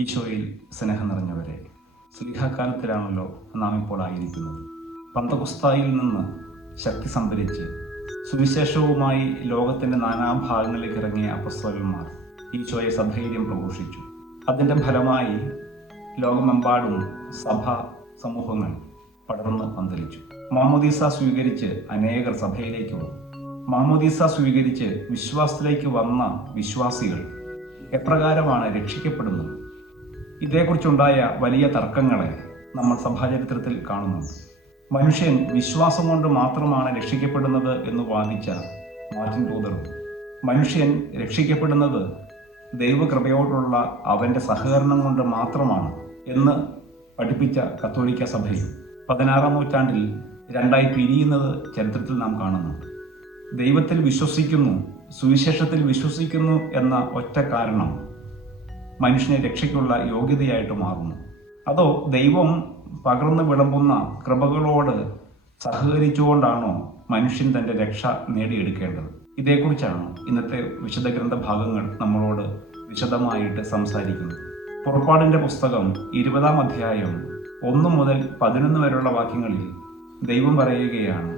ഈശോയിൽ സ്നേഹം നിറഞ്ഞവരെ, സ്ലീഹാകാലത്തിലാണല്ലോ നാം ഇപ്പോൾ ആയിരിക്കുന്നത്. പന്തകുസ്തായിൽ നിന്ന് ശക്തി സംഭരിച്ച് സുവിശേഷവുമായി ലോകത്തിൻ്റെ നാനാഭാഗങ്ങളിലേക്ക് ഇറങ്ങിയ അപ്പസ്തലന്മാർ ഈശോയെ സധൈര്യം പ്രഘോഷിച്ചു. അതിൻ്റെ ഫലമായി ലോകമെമ്പാടും സഭാ സമൂഹങ്ങൾ പടർന്ന് പന്തലിച്ചു. മാമോദീസ സ്വീകരിച്ച് അനേകർ സഭയിലേക്ക് വന്നു. മാമോദീസ സ്വീകരിച്ച് വിശ്വാസത്തിലേക്ക് വന്ന വിശ്വാസികൾ എപ്രകാരമാണ് രക്ഷിക്കപ്പെടുന്നത്? ഇതേക്കുറിച്ചുണ്ടായ വലിയ തർക്കങ്ങളെ നമ്മൾ സഭാചരിത്രത്തിൽ കാണുന്നുണ്ട്. മനുഷ്യൻ വിശ്വാസം കൊണ്ട് മാത്രമാണ് രക്ഷിക്കപ്പെടുന്നത് എന്ന് വാദിച്ച മാർട്ടിൻ ലൂതറും, മനുഷ്യൻ രക്ഷിക്കപ്പെടുന്നത് ദൈവകൃപയോടുള്ള അവൻ്റെ സഹകരണം കൊണ്ട് മാത്രമാണ് എന്ന് പഠിപ്പിച്ച കത്തോലിക്ക സഭയും 16-ാം നൂറ്റാണ്ടിൽ രണ്ടായി പിരിയുന്നത് ചരിത്രത്തിൽ നാം കാണുന്നുണ്ട്. ദൈവത്തിൽ വിശ്വസിക്കുന്നു, സുവിശേഷത്തിൽ വിശ്വസിക്കുന്നു എന്ന ഒറ്റ കാരണം മനുഷ്യനെ രക്ഷയ്ക്കുള്ള യോഗ്യതയായിട്ട് മാറുന്നു. അതോ ദൈവം പകർന്നു വിളമ്പുന്ന കൃപകളോട് സഹകരിച്ചുകൊണ്ടാണോ മനുഷ്യൻ തൻ്റെ രക്ഷ നേടിയെടുക്കേണ്ടത്? ഇതേക്കുറിച്ചാണ് ഇന്നത്തെ വിശുദ്ധ ഗ്രന്ഥഭാഗങ്ങൾ നമ്മളോട് വിശദമായിട്ട് സംസാരിക്കുന്നത്. പുറപ്പാടിൻ്റെ പുസ്തകം 20-ാം അധ്യായം 1 മുതൽ 11 വരെയുള്ള വാക്യങ്ങളിൽ ദൈവം പറയുകയാണ്,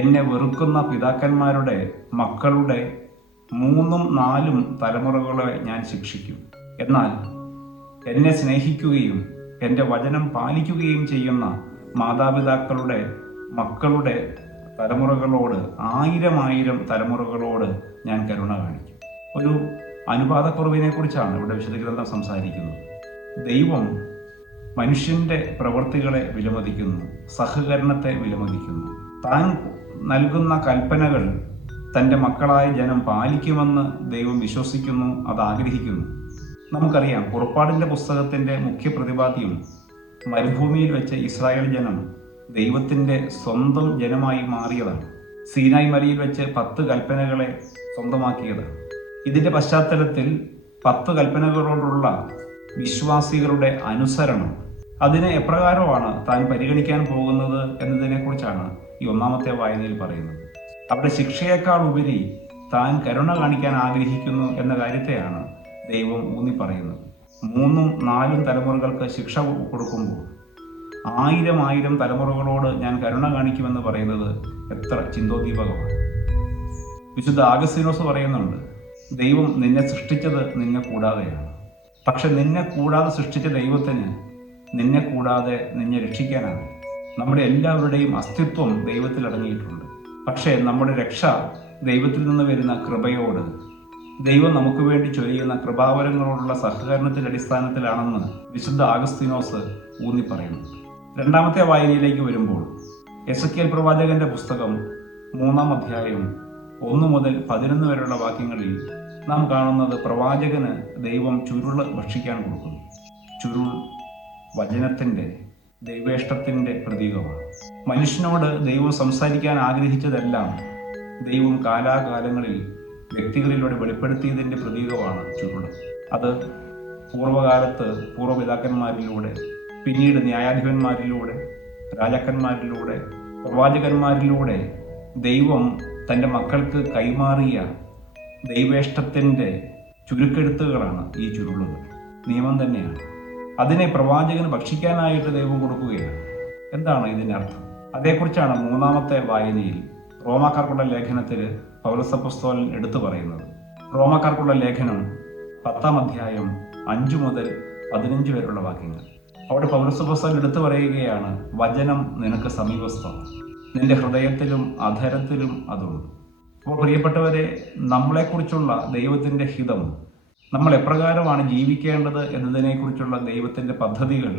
എന്നെ വെറുക്കുന്ന പിതാക്കന്മാരുടെ മക്കളുടെ 3ഉം 4ഉം തലമുറകളെ ഞാൻ ശിക്ഷിക്കും. എന്നാൽ എന്നെ സ്നേഹിക്കുകയും എൻ്റെ വചനം പാലിക്കുകയും ചെയ്യുന്ന മാതാപിതാക്കളുടെ മക്കളുടെ തലമുറകളോട് 1000 തലമുറകളോട് ഞാൻ കരുണ കാണിക്കും. ഒരു അനുപാതക്കുറവിനെ കുറിച്ചാണ് ഇവിടെ വിശുദ്ധ ഗ്രന്ഥം സംസാരിക്കുന്നത്. ദൈവം മനുഷ്യൻ്റെ പ്രവൃത്തികളെ വിലമതിക്കുന്നു, സഹകരണത്തെ വിലമതിക്കുന്നു. താൻ നൽകുന്ന കൽപ്പനകൾ തൻ്റെ മക്കളായ ജനം പാലിക്കുമെന്ന് ദൈവം വിശ്വസിക്കുന്നു, അത് ആഗ്രഹിക്കുന്നു. നമുക്കറിയാം, പുറപ്പാടിൻ്റെ പുസ്തകത്തിൻ്റെ മുഖ്യ പ്രതിപാദ്യം മരുഭൂമിയിൽ വെച്ച് ഇസ്രായേൽ ജനം ദൈവത്തിൻ്റെ സ്വന്തം ജനമായി മാറിയതാണ്. സീനായ് മലയിൽ വെച്ച് 10 കൽപ്പനകളെ സ്വന്തമാക്കിയതാണ്. ഇതിൻ്റെ പശ്ചാത്തലത്തിൽ 10 കൽപ്പനകളോടുള്ള വിശ്വാസികളുടെ അനുസരണം, അതിനെ എപ്രകാരമാണ് താൻ പരിഗണിക്കാൻ പോകുന്നത് എന്നതിനെക്കുറിച്ചാണ് ഈ 1-ാമത്തെ വായനയിൽ പറയുന്നത്. അവിടെ ശിക്ഷയേക്കാൾ ഉപരി താൻ കരുണ കാണിക്കാൻ ആഗ്രഹിക്കുന്നു എന്ന കാര്യത്തെയാണ് ദൈവം ഊന്നി പറയുന്നത്. 3ഉം 4ഉം തലമുറകൾക്ക് ശിക്ഷ കൊടുക്കുമ്പോൾ 1000 തലമുറകളോട് ഞാൻ കരുണ കാണിക്കുമെന്ന് പറയുന്നത് എത്ര ചിന്തോദ്ദീപകമാണ്. വിശുദ്ധ ആഗസ്തീനോസ് പറയുന്നുണ്ട്, ദൈവം നിന്നെ സൃഷ്ടിച്ചത് നിന്നെ കൂടാതെയാണ്. പക്ഷെ നിന്നെ കൂടാതെ സൃഷ്ടിച്ച ദൈവത്തിന് നിന്നെ കൂടാതെ നിന്നെ രക്ഷിക്കാനാണ്. നമ്മുടെ എല്ലാവരുടെയും അസ്തിത്വം ദൈവത്തിൽ അടങ്ങിയിട്ടുണ്ട്. പക്ഷേ നമ്മുടെ രക്ഷ ദൈവത്തിൽ നിന്ന് വരുന്ന കൃപയോട്, ദൈവം നമുക്ക് വേണ്ടി ചൊരിയുന്ന കൃപാവരങ്ങളോടുള്ള സഹകരണത്തിൻ്റെ അടിസ്ഥാനത്തിലാണെന്ന് വിശുദ്ധ ആഗസ്തീനോസ് ഊന്നി പറയുന്നു. 2-ാമത്തെ വായനയിലേക്ക് വരുമ്പോൾ എസെക്കിയേൽ പ്രവാചകന്റെ പുസ്തകം 3-ാം അധ്യായം 1 മുതൽ 11 വരെയുള്ള വാക്യങ്ങളിൽ നാം കാണുന്നത് പ്രവാചകന് ദൈവം ചുരുൾ ഭക്ഷിക്കാൻ കൊടുക്കുന്നു. ചുരുൾ വചനത്തിൻ്റെ, ദൈവേഷ്ടത്തിൻ്റെ പ്രതീകമാണ്. മനുഷ്യനോട് ദൈവം സംസാരിക്കാൻ ആഗ്രഹിച്ചതെല്ലാം ദൈവം കാലാകാലങ്ങളിൽ വ്യക്തികളിലൂടെ വെളിപ്പെടുത്തിയതിൻ്റെ പ്രതീകമാണ് ചുരുൾ. അത് പൂർവ്വകാലത്ത് പൂർവ്വപിതാക്കന്മാരിലൂടെ, പിന്നീട് ന്യായാധിപന്മാരിലൂടെ, രാജാക്കന്മാരിലൂടെ, പ്രവാചകന്മാരിലൂടെ ദൈവം തൻ്റെ മക്കൾക്ക് കൈമാറിയ ദൈവേഷ്ടത്തിൻ്റെ ചുരുക്കെഴുത്തുകളാണ് ഈ ചുരുളുകൾ. നിയമം തന്നെയാണ്. അതിനെ പ്രവാചകന് ഭക്ഷിക്കാനായിട്ട് ദൈവം കൊടുക്കുകയാണ്. എന്താണ് ഇതിൻ്റെ അർത്ഥം? അതേക്കുറിച്ചാണ് 3-ാമത്തെ വായനയിൽ റോമാക്കാർക്കുള്ള ലേഖനത്തിൽ പൗലോസ് അപ്പോസ്തലൻ എടുത്തു പറയുന്നത്. റോമാക്കാർക്കുള്ള ലേഖനം 10-ാം അധ്യായം 5 മുതൽ 15 വരെയുള്ള വാക്യങ്ങൾ. അവിടെ പൗലോസ് അപ്പോസ്തലൻ എടുത്തു പറയുകയാണ്, വചനം നിനക്ക് സമീപസ്ഥമാണ്, നിന്റെ ഹൃദയത്തിലും അധരത്തിലും അതുണ്ട്. അപ്പോൾ പ്രിയപ്പെട്ടവരെ, നമ്മളെക്കുറിച്ചുള്ള ദൈവത്തിൻ്റെ ഹിതം, നമ്മൾ എപ്രകാരമാണ് ജീവിക്കേണ്ടത് എന്നതിനെക്കുറിച്ചുള്ള ദൈവത്തിൻ്റെ പദ്ധതികൾ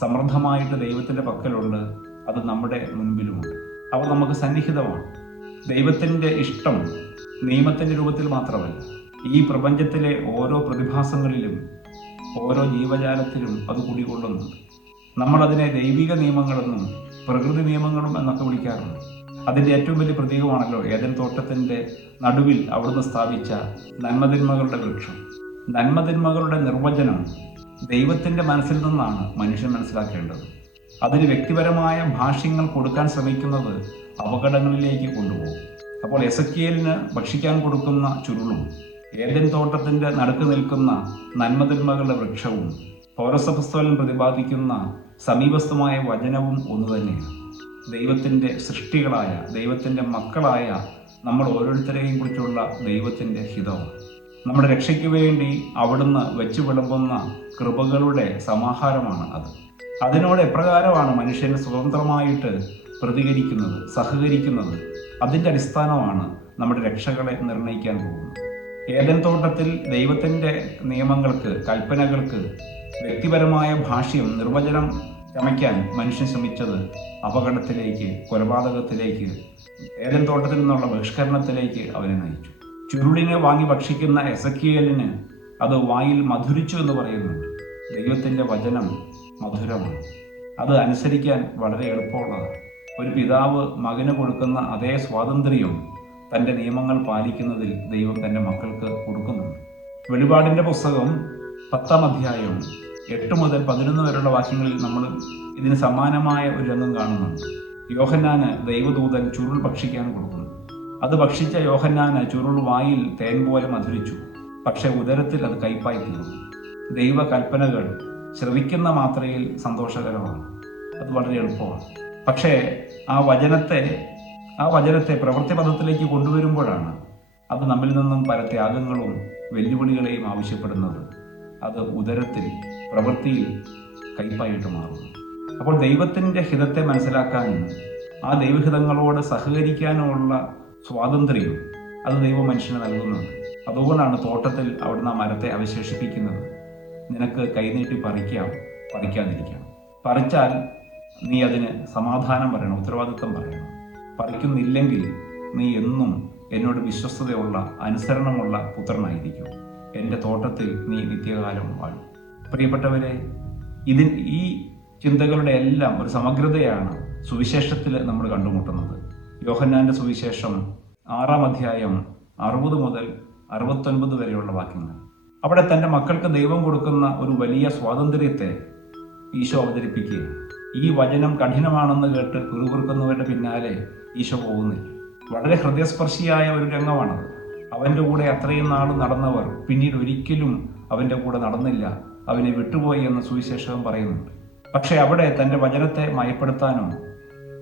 സമൃദ്ധമായിട്ട് ദൈവത്തിൻ്റെ പക്കലുണ്ട്. അത് നമ്മുടെ മുൻപിലുമുണ്ട്. അവ നമുക്ക് സന്നിഹിതമാണ്. ദൈവത്തിൻ്റെ ഇഷ്ടം നിയമത്തിൻ്റെ രൂപത്തിൽ മാത്രമല്ല, ഈ പ്രപഞ്ചത്തിലെ ഓരോ പ്രതിഭാസങ്ങളിലും ഓരോ ജീവജാലത്തിലും അത് കുടികൊള്ളുന്നുണ്ട്. നമ്മളതിനെ ദൈവിക നിയമങ്ങളെന്നും പ്രകൃതി നിയമങ്ങളും എന്നൊക്കെ വിളിക്കാറുണ്ട്. അതിൻ്റെ ഏറ്റവും വലിയ പ്രതീകമാണല്ലോ ഏദൻ തോട്ടത്തിൻ്റെ നടുവിൽ അവിടുന്ന് സ്ഥാപിച്ച നന്മതിന്മകളുടെ വൃക്ഷം. നന്മതിന്മകളുടെ നിർവചനം ദൈവത്തിൻ്റെ മനസ്സിൽ നിന്നാണ് മനുഷ്യൻ മനസ്സിലാക്കേണ്ടത്. അതിന് വ്യക്തിപരമായ ഭാഷ്യങ്ങൾ കൊടുക്കാൻ ശ്രമിക്കുന്നത് അപകടങ്ങളിലേക്ക് കൊണ്ടുപോകും. അപ്പോൾ എസെക്കിയേലിന് ഭക്ഷിക്കാൻ കൊടുക്കുന്ന ചുരുളും ഏദൻ തോട്ടത്തിൻ്റെ നടുക്ക് നിൽക്കുന്ന നന്മതിന്മകളുടെ വൃക്ഷവും പൗരസപസ്തോലൻ പ്രതിപാദിക്കുന്ന സമീപസ്ഥമായ വചനവും ഒന്നുതന്നെയാണ്. ദൈവത്തിൻ്റെ സൃഷ്ടികളായ, ദൈവത്തിൻ്റെ മക്കളായ നമ്മൾ ഓരോരുത്തരെയും കുറിച്ചുള്ള ദൈവത്തിൻ്റെ ഹിതമാണ്. നമ്മുടെ രക്ഷയ്ക്ക് വേണ്ടി അവിടുന്ന് വെച്ചു വിളമ്പുന്ന കൃപകളുടെ സമാഹാരമാണ് അത്. അതിനോട് എപ്രകാരമാണ് മനുഷ്യൻ സ്വതന്ത്രമായിട്ട് പ്രതികരിക്കുന്നത്, സഹകരിക്കുന്നത്, അതിൻ്റെ അടിസ്ഥാനമാണ് നമ്മുടെ രക്ഷകളെ നിർണ്ണയിക്കാൻ പോകുന്നത്. ഏദൻ തോട്ടത്തിൽ ദൈവത്തിൻ്റെ നിയമങ്ങൾക്ക്, കൽപ്പനകൾക്ക് വ്യക്തിപരമായ ഭാഷ്യം, നിർവചനം ചമയ്ക്കാൻ മനുഷ്യൻ ശ്രമിച്ചത് അപകടത്തിലേക്ക്, കൊലപാതകത്തിലേക്ക്, ഏദൻ തോട്ടത്തിൽ നിന്നുള്ള ബഹിഷ്കരണത്തിലേക്ക് അവനെ നയിച്ചു. ചുരുളിനെ വാങ്ങി ഭക്ഷിക്കുന്ന എസക്കിയേലിന് അത് വായിൽ മധുരിച്ചു എന്ന് പറയുന്നുണ്ട്. ദൈവത്തിൻ്റെ വചനം മധുരമാണ്, അത് അനുസരിക്കാൻ വളരെ എളുപ്പമുള്ളതാണ്. ഒരു പിതാവ് മകന് കൊടുക്കുന്ന അതേ സ്വാതന്ത്ര്യം തൻ്റെ നിയമങ്ങൾ പാലിക്കുന്നതിൽ ദൈവം തൻ്റെ മക്കൾക്ക് കൊടുക്കുന്നുണ്ട്. വെളിപാടിൻ്റെ പുസ്തകം 10-ാം അധ്യായം 8 മുതൽ 11 വരെയുള്ള വാക്യങ്ങളിൽ നമ്മൾ ഇതിന് സമാനമായ ഒരു രംഗം കാണുന്നുണ്ട്. യോഹന്നാന് ദൈവദൂതൻ ചുരുൾ ഭക്ഷിക്കാൻ കൊടുക്കുന്നു. അത് ഭക്ഷിച്ച യോഹന്നാന് ചുരുൾ വായിൽ തേൻ പോലെ മധുരിച്ചു, പക്ഷെ ഉദരത്തിൽ അത് കയ്പായി തീർന്നു. ദൈവ കൽപ്പനകൾ ശ്രവിക്കുന്ന മാത്രയിൽ സന്തോഷകരമാണ്, അത് വളരെ എളുപ്പമാണ്. പക്ഷേ ആ വചനത്തെ പ്രവൃത്തിപഥത്തിലേക്ക് കൊണ്ടുവരുമ്പോഴാണ് അത് നമ്മിൽ നിന്നും പല ത്യാഗങ്ങളും വെല്ലുവിളികളെയും ആവശ്യപ്പെടുന്നത്. അത് ഉദരത്തിൽ, പ്രവൃത്തിയിൽ കയ്പായിട്ട് മാറുന്നു. അപ്പോൾ ദൈവത്തിൻ്റെ ഹിതത്തെ മനസ്സിലാക്കാനും ആ ദൈവഹിതങ്ങളോട് സഹകരിക്കാനുമുള്ള സ്വാതന്ത്ര്യം അത് ദൈവം മനുഷ്യന് നൽകുന്നുണ്ട്. അതുകൊണ്ടാണ് തോട്ടത്തിൽ അവിടുന്ന് ആ മരത്തെ അവശേഷിപ്പിക്കുന്നത്. നിനക്ക് കൈനീട്ടി പറിക്കാം, പറിക്കാതിരിക്കാം. പറിച്ചാൽ നീ അതിന് സമാധാനം പറയണം, ഉത്തരവാദിത്വം പറയണം. പറിക്കുന്നില്ലെങ്കിൽ നീ എന്നും എന്നോട് വിശ്വസ്തതയുള്ള, അനുസരണമുള്ള പുത്രനായിരിക്കും. എൻ്റെ തോട്ടത്തിൽ നീ നിത്യകാലം വാഴും. പ്രിയപ്പെട്ടവരെ, ഈ ചിന്തകളുടെ എല്ലാം ഒരു സമഗ്രതയാണ് സുവിശേഷത്തിൽ നമ്മൾ കണ്ടുമുട്ടുന്നത്. യോഹന്നാൻ്റെ സുവിശേഷം 6-ാം അധ്യായം 60 മുതൽ 69 വരെയുള്ള വാക്യങ്ങൾ. അവിടെ തൻ്റെ മക്കൾക്ക് ദൈവം കൊടുക്കുന്ന ഒരു വലിയ സ്വാതന്ത്ര്യത്തെ ഈശോ അവതരിപ്പിക്കുകയാണ്. ഈ വചനം കഠിനമാണെന്ന് കേട്ട് പിറുപിറുക്കുന്നവരുടെ പിന്നാലെ ഈശോ പോകുന്നില്ല. വളരെ ഹൃദയസ്പർശിയായ ഒരു രംഗമാണത്. അവൻ്റെ കൂടെ അത്രയും നാൾ നടന്നവർ പിന്നീട് ഒരിക്കലും അവൻ്റെ കൂടെ നടന്നില്ല, അവനെ വിട്ടുപോയി എന്ന് സുവിശേഷകൻ പറയുന്നുണ്ട്. പക്ഷേ അവിടെ തൻ്റെ വചനത്തെ മയപ്പെടുത്താനോ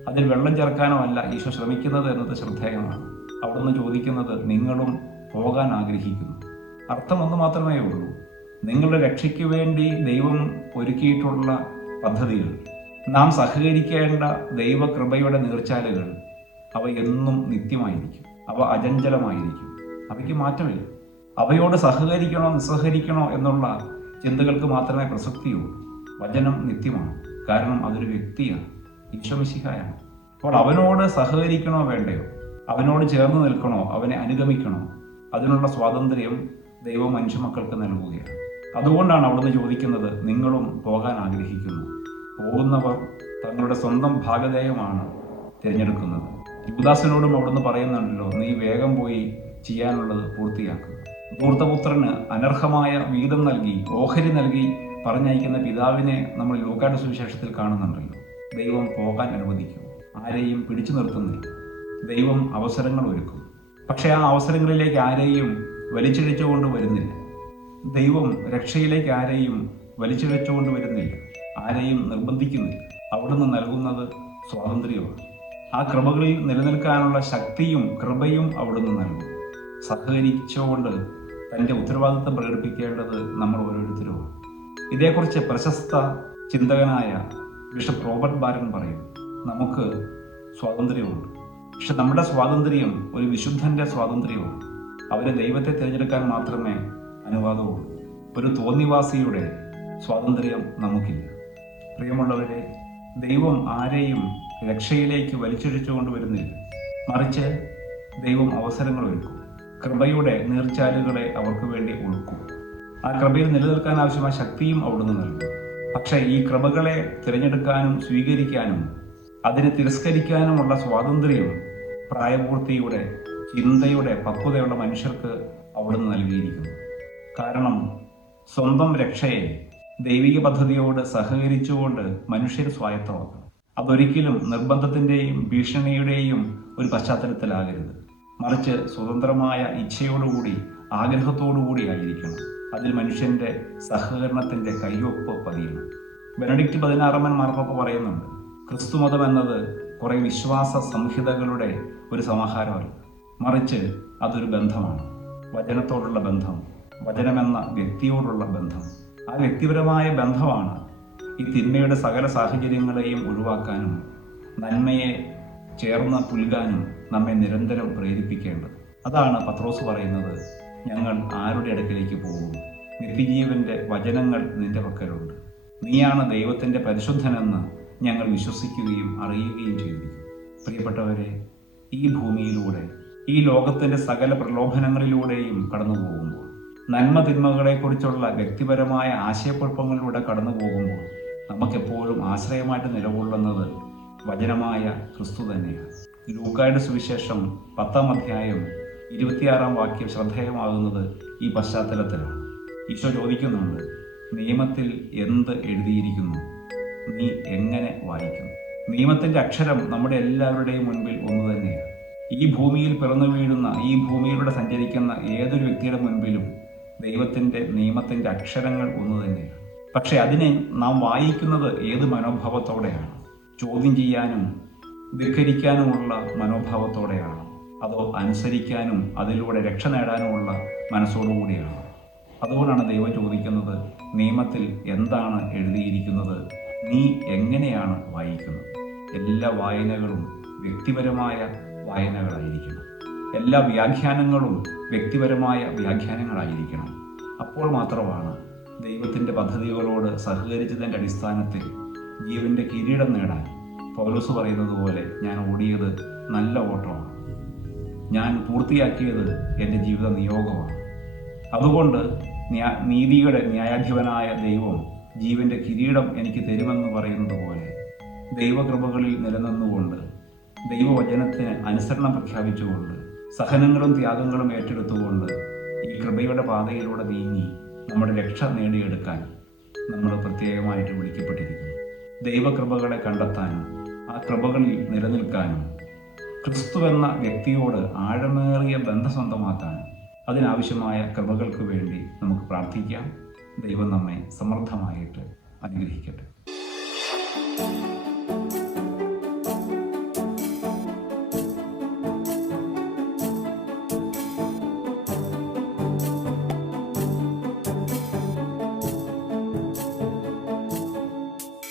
അതിൽ വെള്ളം ചേർക്കാനോ അല്ല ഈശോ ശ്രമിക്കുന്നത് എന്നത് ശ്രദ്ധേയമാണ്. അവിടുന്ന് ചോദിക്കുന്നത്, നിങ്ങളും പോകാൻ ആഗ്രഹിക്കുന്നു. അർത്ഥം ഒന്ന് മാത്രമേ ഉള്ളൂ, നിങ്ങളുടെ രക്ഷയ്ക്ക് വേണ്ടി ദൈവം ഒരുക്കിയിട്ടുള്ള പദ്ധതികൾ, നാം സഹകരിക്കേണ്ട ദൈവകൃപയുടെ നീർച്ചാലുകൾ, അവ എന്നും നിത്യമായിരിക്കും, അവ അചഞ്ചലമായിരിക്കും, അവയ്ക്ക് മാറ്റമില്ല. അവയോട് സഹകരിക്കണോ നിസ്സഹകരിക്കണോ എന്നുള്ള ചിന്തകൾക്ക് മാത്രമേ പ്രസക്തിയുള്ളൂ. വചനം നിത്യമാണ്, കാരണം അതൊരു വ്യക്തിയാണ്, ഈശോ മിശിഹായാണ്. അപ്പോൾ അവനോട് സഹകരിക്കണോ വേണ്ടയോ, അവനോട് ചേർന്ന് നിൽക്കണോ, അവനെ അനുഗമിക്കണോ, അതിനുള്ള സ്വാതന്ത്ര്യം ദൈവം മനുഷ്യമക്കൾക്ക് നൽകുകയാണ്. അതുകൊണ്ടാണ് അവിടുന്ന് ചോദിക്കുന്നത്, നിങ്ങളും പോകാൻ ആഗ്രഹിക്കുന്നു. പോകുന്നവർ തങ്ങളുടെ സ്വന്തം ഭാഗധേയമാണ് തിരഞ്ഞെടുക്കുന്നത്. യൂദാസിനോടും അവിടുന്ന് പറയുന്നുണ്ടല്ലോ, നീ വേഗം പോയി ചെയ്യാനുള്ളത് പൂർത്തിയാക്കുക. ധൂർത്തപുത്രന് അനർഹമായ വീതം നൽകി, ഓഹരി നൽകി പറഞ്ഞയക്കുന്ന പിതാവിനെ നമ്മൾ ലൂക്കായുടെ സുവിശേഷത്തിൽ കാണുന്നുണ്ടല്ലോ. ദൈവം പോകാൻ അനുവദിക്കും, ആരെയും പിടിച്ചു നിർത്തുന്നില്ല. ദൈവം അവസരങ്ങൾ ഒരുക്കും, പക്ഷേ ആ അവസരങ്ങളിലേക്ക് ആരെയും വലിച്ചിഴച്ചുകൊണ്ട് വരുന്നില്ല. ദൈവം രക്ഷയിലേക്ക് ആരെയും വലിച്ചിഴച്ചുകൊണ്ട് വരുന്നില്ല, ആരെയും നിർബന്ധിക്കുന്നില്ല. അവിടുന്ന് നൽകുന്നത് സ്വാതന്ത്ര്യമാണ്. ആ കൃപകളിൽ നിലനിൽക്കാനുള്ള ശക്തിയും കൃപയും അവിടുന്ന് നൽകും. സഹകരിച്ചുകൊണ്ട് തൻ്റെ ഉത്തരവാദിത്വം പ്രകടിപ്പിക്കേണ്ടത് നമ്മൾ ഓരോരുത്തരുമാണ്. ഇതേക്കുറിച്ച് പ്രശസ്ത ചിന്തകനായ ബിഷപ്പ് റോബർട്ട് ബാരൻ പറയും, നമുക്ക് സ്വാതന്ത്ര്യമുണ്ട്, പക്ഷെ നമ്മുടെ സ്വാതന്ത്ര്യം ഒരു വിശുദ്ധൻ്റെ സ്വാതന്ത്ര്യമാണ്. അവരെ ദൈവത്തെ തിരഞ്ഞെടുക്കാൻ മാത്രമേ അനുവാദമുള്ളൂ. ഒരു തോന്നിവാസിയുടെ സ്വാതന്ത്ര്യം നമുക്കില്ല. പ്രിയമുള്ളവരെ, ദൈവം ആരെയും രക്ഷയിലേക്ക് വലിച്ചിഴച്ചുകൊണ്ട് വരുന്നില്ല, മറിച്ച് ദൈവം അവസരങ്ങൾ ഒരുക്കും. കൃപയുടെ നീർച്ചാലുകളെ അവർക്ക് വേണ്ടി ഒഴുക്കും. ആ കൃപയിൽ നിലനിൽക്കാൻ ആവശ്യമായ ശക്തിയും അവിടുന്ന് നൽകും. പക്ഷേ ഈ കൃപകളെ തിരഞ്ഞെടുക്കാനും സ്വീകരിക്കാനും അതിനെ തിരസ്കരിക്കാനുമുള്ള സ്വാതന്ത്ര്യം പ്രായപൂർത്തിയുടെ, ചിന്തയുടെ പക്വതയുള്ള മനുഷ്യർക്ക് അവിടുന്ന് നൽകിയിരിക്കുന്നു. കാരണം സ്വന്തം രക്ഷയെ ദൈവിക പദ്ധതിയോട് സഹകരിച്ചുകൊണ്ട് മനുഷ്യർ സ്വായത്തമാക്കണം. അതൊരിക്കലും നിർബന്ധത്തിൻ്റെയും ഭീഷണിയുടെയും ഒരു പശ്ചാത്തലത്തിലാകരുത്, മറിച്ച് സ്വതന്ത്രമായ ഇച്ഛയോടുകൂടി, ആഗ്രഹത്തോടുകൂടി ആയിരിക്കണം. അതിൽ മനുഷ്യൻ്റെ സഹകരണത്തിൻ്റെ കയ്യൊപ്പ് പതിയണം. ബെനഡിക്റ്റ് 16 മാർപ്പാപ്പ പറയുന്നുണ്ട്, ക്രിസ്തുമതം എന്നത് കുറേ വിശ്വാസ സംഹിതകളുടെ ഒരു സമാഹാരമല്ല, മറിച്ച് അതൊരു ബന്ധമാണ്. വചനത്തോടുള്ള ബന്ധം, വചനമെന്ന വ്യക്തിയോടുള്ള ബന്ധം. ആ വ്യക്തിപരമായ ബന്ധമാണ് ഈ തിന്മയുടെ സകല സാഹചര്യങ്ങളെയും ഒഴിവാക്കാനും നന്മയെ ചേർന്ന് പുൽകാനും നമ്മെ നിരന്തരം പ്രേരിപ്പിക്കേണ്ടത്. അതാണ് പത്രോസ് പറയുന്നത്, ഞങ്ങൾ ആരുടെ അടുക്കിലേക്ക് പോകും? നിത്യജീവന്റെ വചനങ്ങൾ നിന്റെ പക്കലുണ്ട്. നീയാണ് ദൈവത്തിൻ്റെ പരിശുദ്ധനെന്ന് ഞങ്ങൾ വിശ്വസിക്കുകയും അറിയുകയും ചെയ്തിരിക്കുന്നു. പ്രിയപ്പെട്ടവരെ, ഈ ഭൂമിയിലൂടെ, ഈ ലോകത്തിൻ്റെ സകല പ്രലോഭനങ്ങളിലൂടെയും കടന്നു പോകുമ്പോൾ, നന്മ തിന്മകളെക്കുറിച്ചുള്ള വ്യക്തിപരമായ ആശയക്കുഴപ്പങ്ങളിലൂടെ കടന്നു പോകുമ്പോൾ നമുക്കെപ്പോഴും ആശ്രയമായിട്ട് നിലകൊള്ളുന്നത് വചനമായ ക്രിസ്തു തന്നെയാണ്. ലൂക്കായുടെ സുവിശേഷം 10 അധ്യായം 26 ശ്രദ്ധേയമാകുന്നത് ഈ പശ്ചാത്തലത്തിലാണ്. ഈശോ ചോദിക്കുന്നുണ്ട്, നിയമത്തിൽ എന്ത് എഴുതിയിരിക്കുന്നു? നീ എങ്ങനെ വായിക്കും? നിയമത്തിൻ്റെ അക്ഷരം നമ്മുടെ എല്ലാവരുടെയും മുൻപിൽ ഒന്ന് തന്നെയാണ്. ഈ ഭൂമിയിൽ പിറന്നു വീഴുന്ന, ഈ ഭൂമിയിലൂടെ സഞ്ചരിക്കുന്ന ഏതൊരു വ്യക്തിയുടെ മുൻപിലും ദൈവത്തിൻ്റെ നിയമത്തിൻ്റെ അക്ഷരങ്ങൾ ഒന്ന് തന്നെയാണ്. പക്ഷെ അതിനെ നാം വായിക്കുന്നത് ഏത് മനോഭാവത്തോടെയാണ്? ചോദ്യം ചെയ്യാനും ധിക്കരിക്കാനുമുള്ള മനോഭാവത്തോടെയാണ്? അതോ അനുസരിക്കാനും അതിലൂടെ രക്ഷ നേടാനുമുള്ള മനസ്സോടുകൂടിയാണ്? അതുകൊണ്ടാണ് ദൈവം ചോദിക്കുന്നത്, നിയമത്തിൽ എന്താണ് എഴുതിയിരിക്കുന്നത്? നീ എങ്ങനെയാണ് വായിക്കുന്നത്? എല്ലാ വായനകളും വ്യക്തിപരമായ വായനകളായിരിക്കണം. എല്ലാ വ്യാഖ്യാനങ്ങളും വ്യക്തിപരമായ വ്യാഖ്യാനങ്ങളായിരിക്കണം. അപ്പോൾ മാത്രമാണ് ദൈവത്തിൻ്റെ പദ്ധതികളോട് സഹകരിച്ചതിൻ്റെ അടിസ്ഥാനത്തിൽ ജീവൻ്റെ കിരീടം നേടാൻ പൗലോസ് പറയുന്നത് പോലെ, ഞാൻ ഓടിയത് നല്ല ഓട്ടമാണ്, ഞാൻ പൂർത്തിയാക്കിയത് എൻ്റെ ജീവിത നിയോഗമാണ്. അതുകൊണ്ട് നീതിയുടെ ന്യായാധിപനായ ദൈവം ജീവൻ്റെ കിരീടം എനിക്ക് തരുമെന്ന് പറയുന്നത് പോലെ, ദൈവകൃപകളിൽ നിലനിന്നുകൊണ്ട്, ദൈവവചനത്തിന് അനുസരണം പ്രഖ്യാപിച്ചുകൊണ്ട്, സഹനങ്ങളും ത്യാഗങ്ങളും ഏറ്റെടുത്തുകൊണ്ട് ഈ കൃപയുടെ പാതയിലൂടെ നീങ്ങി നമ്മുടെ രക്ഷ നേടിയെടുക്കാൻ നമ്മൾ പ്രത്യേകമായിട്ട് വിളിക്കപ്പെട്ടിരിക്കുന്നു. ദൈവകൃപകളെ കണ്ടെത്താനും ആ കൃപകളിൽ നിലനിൽക്കാനും ക്രിസ്തു എന്ന വ്യക്തിയോട് ആഴമേറിയ ബന്ധം സ്വന്തമാക്കാനും അതിനാവശ്യമായ കൃപകൾക്ക് വേണ്ടി നമുക്ക് പ്രാർത്ഥിക്കാം. ദൈവം നമ്മെ സമൃദ്ധമായിട്ട് അനുഗ്രഹിക്കട്ടെ.